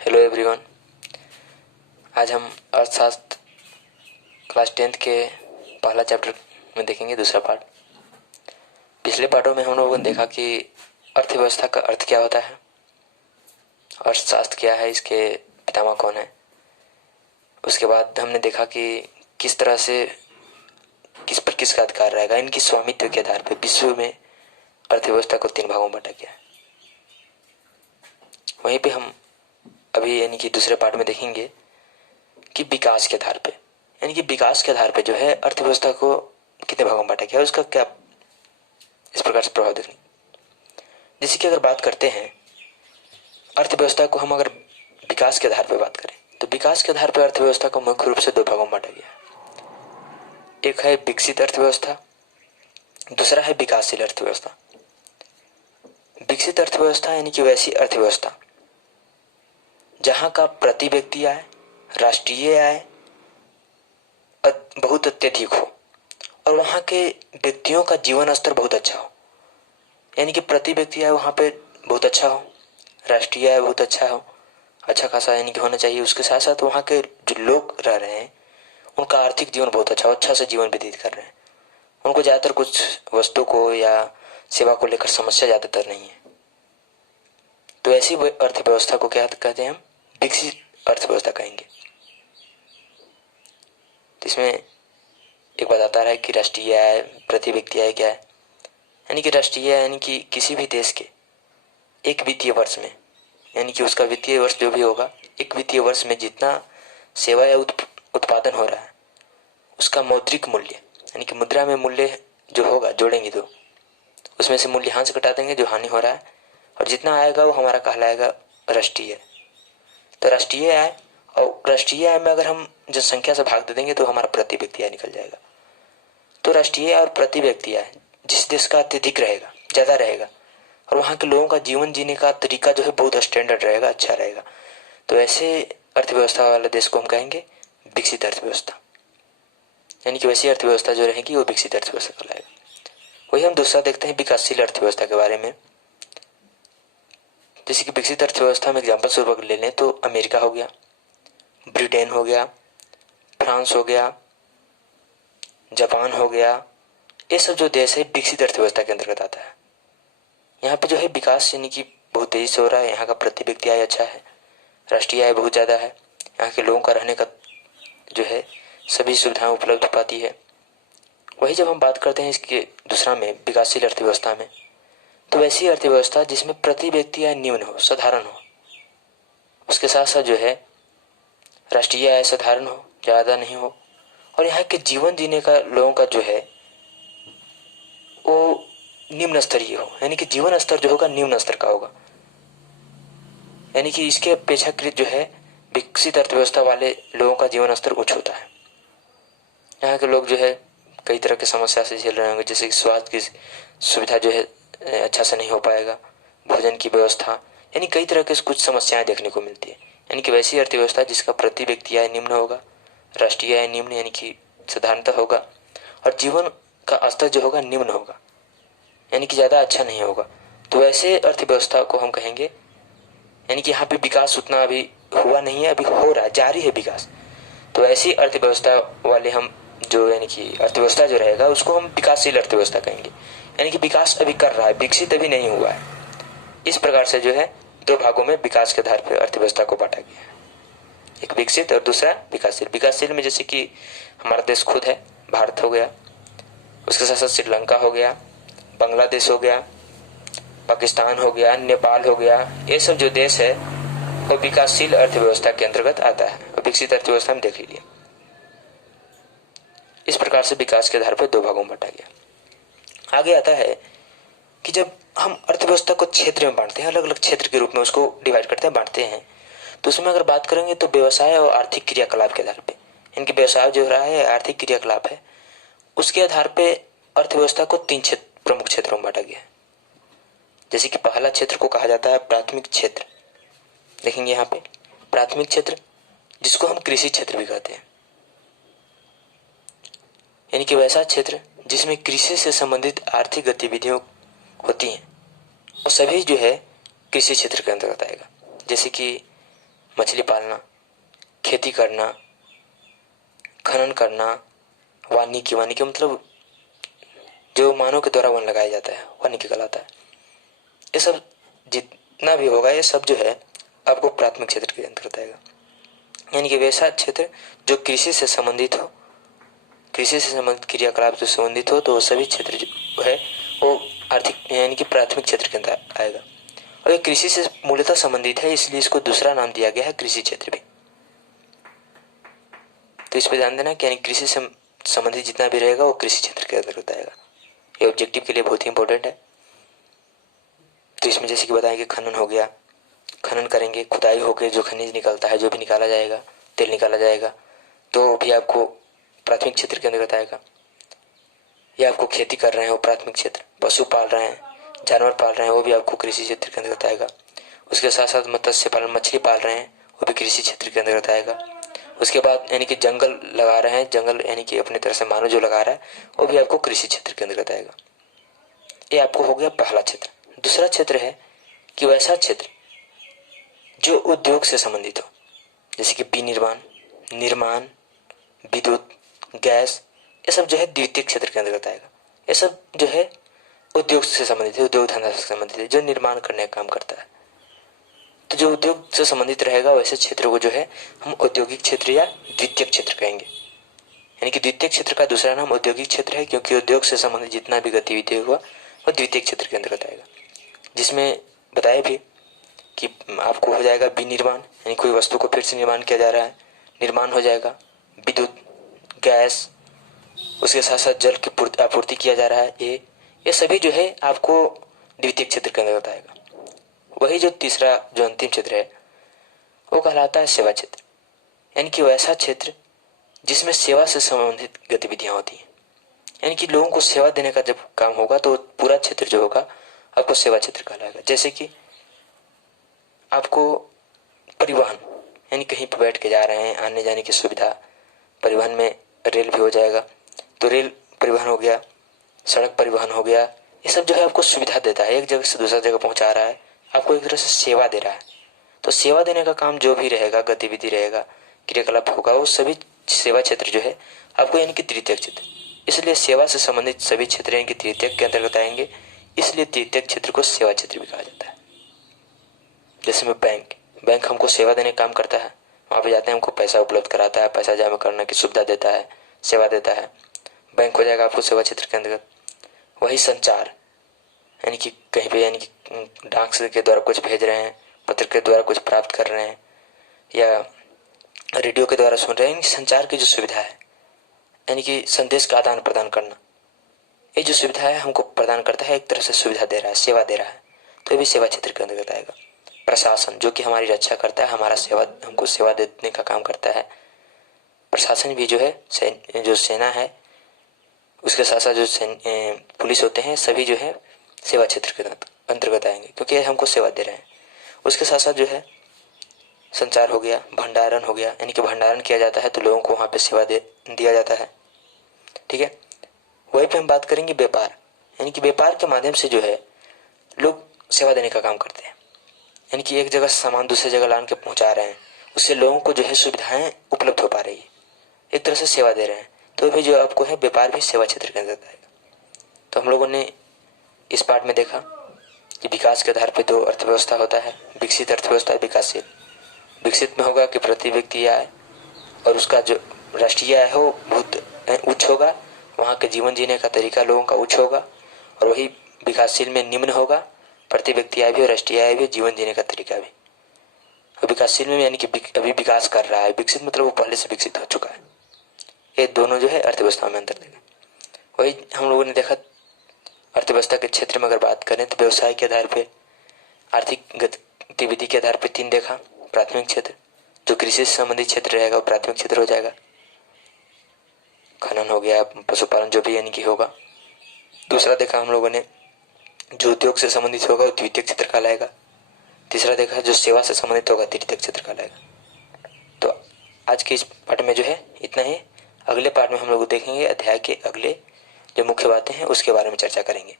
Hello everyone. आज हम अर्थशास्त्र क्लास 10th के पहला चैप्टर में देखेंगे दूसरा पार्ट। पिछले पार्टों में हम लोगों ने देखा कि अर्थव्यवस्था का अर्थ क्या होता है, अर्थशास्त्र क्या है, इसके पितामह कौन है। उसके बाद हमने देखा कि किस तरह से किस पर किसका अधिकार रहेगा, इनकी स्वामित्व के आधार पर विश्व में अर्थव्यवस्था को 3 भागों में बांटा गया है। वहीं पे हम अभी यानी कि दूसरे पार्ट में देखेंगे कि विकास के आधार पे, यानी कि विकास के आधार पे जो है अर्थव्यवस्था को कितने भागों में बांटा गया है, उसका क्या इस प्रकार से प्रभाव देखने। जैसे कि अगर बात करते हैं अर्थव्यवस्था को, हम अगर विकास के आधार पे बात करें तो विकास के आधार पर अर्थव्यवस्था को मुख्य रूप से 2 भागों में बांटा गया है। एक है विकसित अर्थव्यवस्था, दूसरा है विकासशील अर्थव्यवस्था। विकसित अर्थव्यवस्था यानी कि वैसी अर्थव्यवस्था जहां का प्रति व्यक्ति आय, राष्ट्रीय आय बहुत अत्यधिक हो और वहां के व्यक्तियों का जीवन स्तर बहुत अच्छा हो। यानी कि प्रति व्यक्ति आय वहां पे बहुत अच्छा हो, राष्ट्रीय आय बहुत अच्छा हो, अच्छा खासा यानी कि होना चाहिए। उसके साथ साथ वहां के जो लोग रह रहे हैं उनका आर्थिक जीवन बहुत अच्छा हो, अच्छा से जीवन व्यतीत कर रहे हैं, उनको ज्यादातर कुछ वस्तु को या सेवा को लेकर समस्या ज्यादातर नहीं है। तो ऐसी अर्थव्यवस्था को क्या कहते हैं, हम विकसित अर्थव्यवस्था कहेंगे। इसमें एक बात आता है कि राष्ट्रीय आय, प्रति व्यक्ति आय क्या है। यानी कि राष्ट्रीय आय यानी कि किसी भी देश के एक वित्तीय वर्ष में, यानी कि उसका वित्तीय वर्ष जो भी होगा, एक वित्तीय वर्ष में जितना सेवा या उत्पादन हो रहा है उसका मौद्रिक मूल्य, यानी कि मुद्रा में मूल्य जो होगा जोड़ेंगे तो उसमें से मूल्यह्रास घटा देंगे जो हानि हो रहा है, और जितना आएगा वो हमारा कहलाएगा राष्ट्रीय। तो राष्ट्रीय आय और राष्ट्रीय आय में अगर हम जनसंख्या से भाग दे देंगे तो हमारा प्रति व्यक्ति आय निकल जाएगा। तो राष्ट्रीय आय और प्रति व्यक्ति आय जिस देश का अत्यधिक रहेगा, ज्यादा रहेगा, और वहां के लोगों का जीवन जीने का तरीका जो है बहुत स्टैंडर्ड रहेगा, अच्छा रहेगा, तो ऐसे अर्थव्यवस्था वाले देश को हम कहेंगे विकसित अर्थव्यवस्था। यानी कि वैसी अर्थव्यवस्था जो रहेगी वो विकसित अर्थव्यवस्था कहलाएगा। वही हम दूसरा देखते हैं विकासशील अर्थव्यवस्था के बारे में। जैसे कि विकसित अर्थव्यवस्था में एग्जाम्पल स्वरूप ले लें तो अमेरिका हो गया, ब्रिटेन हो गया, फ्रांस हो गया, जापान हो गया, ये सब जो देश है विकसित अर्थव्यवस्था के अंतर्गत आता है। यहाँ पे जो है विकास यानी कि बहुत तेजी से हो रहा है, यहाँ का प्रति व्यक्ति आय अच्छा है, राष्ट्रीय आय बहुत ज्यादा है, यहाँ के लोगों का रहने का जो है सभी सुविधाएं उपलब्ध हो पाती है। वही जब हम बात करते हैं इसके दूसरा में विकासशील अर्थव्यवस्था में, तो वैसी अर्थव्यवस्था जिसमें प्रति व्यक्ति आय निम्न हो, साधारण हो, उसके साथ साथ जो है राष्ट्रीय आय साधारण हो, ज्यादा नहीं हो, और यहाँ के जीवन जीने का लोगों का जो है वो निम्न स्तरीय हो, यानी कि जीवन स्तर जो होगा निम्न स्तर का होगा। यानी कि इसके अपेक्षाकृत जो है विकसित अर्थव्यवस्था वाले लोगों का जीवन स्तर उच्च होता है। यहाँ के लोग जो है कई तरह की समस्या से झेल रहे होंगे, जैसे कि स्वास्थ्य की सुविधा जो है अच्छा से नहीं हो पाएगा, भोजन की व्यवस्था, यानी कई तरह की कुछ समस्याएं देखने को मिलती है। यानी कि वैसी अर्थव्यवस्था जिसका प्रति व्यक्ति आय निम्न होगा, राष्ट्रीय आय निम्न यानी कि साधारणतः होगा, और जीवन का स्तर जो होगा निम्न होगा, यानी कि ज्यादा अच्छा नहीं होगा, तो वैसे अर्थव्यवस्था को हम कहेंगे। यानी कि यहाँ पे विकास उतना अभी हुआ नहीं है, अभी हो रहा है, जारी है विकास। तो ऐसी अर्थव्यवस्था वाले हम जो यानी कि अर्थव्यवस्था जो रहेगा उसको हम विकासशील अर्थव्यवस्था कहेंगे। यानी कि विकास अभी कर रहा है, विकसित अभी नहीं हुआ है। इस प्रकार से जो है 2 भागों में विकास के आधार पर अर्थव्यवस्था को बांटा गया है, एक विकसित और दूसरा विकासशील। विकासशील में जैसे कि हमारा देश खुद है, भारत हो गया, उसके साथ साथ श्रीलंका हो गया, बांग्लादेश हो गया, पाकिस्तान हो गया, नेपाल हो गया, ये सब जो देश है वो विकासशील अर्थव्यवस्था के अंतर्गत आता है। और विकसित अर्थव्यवस्था में देख लीजिए, इस प्रकार से विकास के आधार पर 2 भागों में बांटा गया। आगे आता है कि जब हम अर्थव्यवस्था को क्षेत्र में बांटते हैं, अलग अलग क्षेत्र के रूप में उसको डिवाइड करते हैं, बांटते हैं, तो उसमें अगर बात करेंगे तो व्यवसाय और आर्थिक क्रियाकलाप के आधार पे, इनके व्यवसाय जो हो रहा है, आर्थिक क्रियाकलाप है, उसके आधार पे अर्थव्यवस्था को 3 प्रमुख क्षेत्रों में बांटा गया है। जैसे कि पहला क्षेत्र को कहा जाता है प्राथमिक क्षेत्र। देखेंगे यहाँ पे प्राथमिक क्षेत्र जिसको हम कृषि क्षेत्र भी कहते हैं, यानी कि वैसा क्षेत्र जिसमें कृषि से संबंधित आर्थिक गतिविधियों होती हैं, और सभी जो है कृषि क्षेत्र के अंतर्गत आएगा। जैसे कि मछली पालना, खेती करना, खनन करना, वानिकी मतलब जो मानव के द्वारा वन लगाया जाता है, वानिकी कहलाता है। ये सब जितना भी होगा, ये सब जो है आपको प्राथमिक क्षेत्र के अंतर्गत आएगा। यानी कि वैसा क्षेत्र जो कृषि से संबंधित हो, कृषि से संबंधित क्रियाकलाप से संबंधित हो, तो वो सभी क्षेत्र जो है वो आर्थिक यानी कि प्राथमिक क्षेत्र के अंदर आएगा। और ये कृषि से मूलतः संबंधित है, इसलिए इसको दूसरा नाम दिया गया है कृषि क्षेत्र भी। तो इस पर ध्यान देना कि यानी कृषि से संबंधित जितना भी रहेगा वो कृषि क्षेत्र के अंतर्गत आएगा। ये ऑब्जेक्टिव के लिए बहुत ही इंपॉर्टेंट है। तो इसमें जैसे कि बताएं कि खनन हो गया, खनन करेंगे, खुदाई हो गई, जो खनिज निकलता है, जो भी निकाला जाएगा, तेल निकाला जाएगा, तो भी आपको प्राथमिक क्षेत्र के अंतर्गत आएगा। या आपको खेती कर रहे हैं वो प्राथमिक क्षेत्र, पशु पाल रहे हैं, जानवर पाल रहे हैं, वो भी आपको कृषि क्षेत्र के अंतर्गत आएगा। उसके साथ साथ मत्स्य पालन, मछली पाल रहे हैं, वो भी कृषि क्षेत्र के अंतर्गत आएगा। उसके बाद यानी कि जंगल लगा रहे हैं, जंगल यानी कि अपनी तरह से मानव जो लगा रहा है, वो भी आपको कृषि क्षेत्र के अंतर्गत आएगा। ये आपको हो गया पहला क्षेत्र। दूसरा क्षेत्र है कि वैसा क्षेत्र जो उद्योग से संबंधित हो, जैसे कि विनिर्माण, निर्माण, विद्युत, गैस, ये सब जो है द्वितीय क्षेत्र के अंतर्गत आएगा। ये सब जो है उद्योग से संबंधित है, उद्योग धंधा से संबंधित है, जो निर्माण करने का काम करता है। तो जो उद्योग से संबंधित रहेगा वैसे क्षेत्र को जो है हम औद्योगिक क्षेत्र या द्वितीय क्षेत्र कहेंगे। यानी कि द्वितीय क्षेत्र का दूसरा नाम औद्योगिक क्षेत्र है, क्योंकि उद्योग से संबंधित जितना भी गतिविधि हुआ वो द्वितीय क्षेत्र के अंतर्गत आएगा। जिसमें बताया भी कि आपको हो जाएगा विनिर्माण, यानी कोई वस्तु को फिर से निर्माण किया जा रहा है, निर्माण हो जाएगा। विद्युत, गैस, उसके साथ साथ जल की आपूर्ति किया जा रहा है, ये सभी जो है आपको द्वितीय क्षेत्र के अंतर्गत आएगा। वही जो तीसरा जो अंतिम क्षेत्र है वो कहलाता है सेवा क्षेत्र। यानी कि वैसा क्षेत्र जिसमें सेवा से संबंधित गतिविधियां होती हैं। यानी कि लोगों को सेवा देने का जब काम होगा तो पूरा क्षेत्र जो होगा आपको सेवा क्षेत्र कहलाएगा। जैसे कि आपको परिवहन, यानी कहीं पर बैठ के जा रहे हैं, आने जाने की सुविधा, परिवहन में रेल भी हो जाएगा, तो रेल परिवहन हो गया, सड़क परिवहन हो गया, ये सब जो है आपको सुविधा देता है, एक जगह से दूसरा जगह पहुंचा रहा है, आपको एक तरह से सेवा दे रहा है। तो सेवा देने का काम जो भी रहेगा, गतिविधि रहेगा, क्रियाकलाप होगा, वो सभी सेवा क्षेत्र जो है आपको यानी कि तृतीय क्षेत्र। इसलिए सेवा से संबंधित सभी क्षेत्र यानी कि तृतीय के अंतर्गत आएंगे, इसलिए तृतीय क्षेत्र को सेवा क्षेत्र भी कहा जाता है। जैसे में बैंक हमको सेवा देने का काम करता है, वहां पे जाते हैं, हमको पैसा उपलब्ध कराता है, पैसा जमा करने की सुविधा देता है, सेवा देता है, बैंक हो जाएगा आपको सेवा क्षेत्र के अंतर्गत। वही संचार, यानी कि कहीं पे यानी कि डाक के द्वारा कुछ भेज रहे हैं, पत्र के द्वारा कुछ प्राप्त कर रहे हैं, या रेडियो के द्वारा सुन रहे हैं, संचार की जो सुविधा है, यानी कि संदेश का आदान प्रदान करना, ये जो सुविधा है हमको प्रदान करता है, एक तरह से सुविधा दे रहा है, सेवा दे रहा है, तो ये भी सेवा क्षेत्र के अंतर्गत आएगा। प्रशासन जो कि हमारी रक्षा करता है, हमको सेवा देने का काम करता है। प्रशासन भी जो है जो सेना है, उसके साथ साथ जो पुलिस होते हैं, सभी जो है सेवा क्षेत्र के अंतर्गत आएंगे, क्योंकि हमको सेवा दे रहे हैं। उसके साथ साथ जो है संचार हो गया, भंडारण हो गया, यानी कि भंडारण किया जाता है तो लोगों को वहां पे सेवा दिया जाता है। ठीक है, वहीं पे हम बात करेंगे व्यापार, यानी कि व्यापार के माध्यम से जो है लोग सेवा देने का काम करते हैं। यानी कि एक जगह से सामान दूसरी जगह लान के पहुंचा रहे हैं, उससे लोगों को जो है सुविधाएं उपलब्ध हो पा रही है, एक तरह से सेवा दे रहे हैं। तो भी जो आपको है व्यापार भी सेवा क्षेत्र के अंतर्गत आएगा। तो हम लोगों ने इस पार्ट में देखा कि विकास के आधार पर दो अर्थव्यवस्था होता है, विकसित अर्थव्यवस्था, विकासशील। विकसित में होगा कि प्रति व्यक्ति आय और उसका जो राष्ट्रीय आय हो बहुत उच्च होगा, वहाँ के जीवन जीने का तरीका लोगों का उच्च होगा। और वही विकासशील में निम्न होगा, प्रति व्यक्ति आय भी और राष्ट्रीय आय भी, जीवन जीने का तरीका भी। और विकासशील में यानी कि अभी विकास कर रहा है, विकसित मतलब वो पहले से विकसित हो चुका है। ये दोनों जो है अर्थव्यवस्था में अंतर देगा। वही हम लोगों ने देखा अर्थव्यवस्था के क्षेत्र में अगर बात करें तो व्यवसाय के आधार पे, आर्थिक गतिविधि के आधार पे 3 देखा। प्राथमिक क्षेत्र जो कृषि से संबंधित क्षेत्र रहेगा वो प्राथमिक क्षेत्र हो जाएगा। खनन हो गया, पशुपालन जो भी यानी कि होगा। दूसरा देखा हम लोगों ने जो उद्योग से संबंधित होगा वो द्वितीय क्षेत्र कहलाएगा। तीसरा देखा जो सेवा से संबंधित होगा तृतीय क्षेत्र कहलाएगा। तो आज के इस पाठ में जो है इतना ही। अगले पाठ में हम लोग देखेंगे अध्याय के अगले जो मुख्य बातें हैं उसके बारे में चर्चा करेंगे।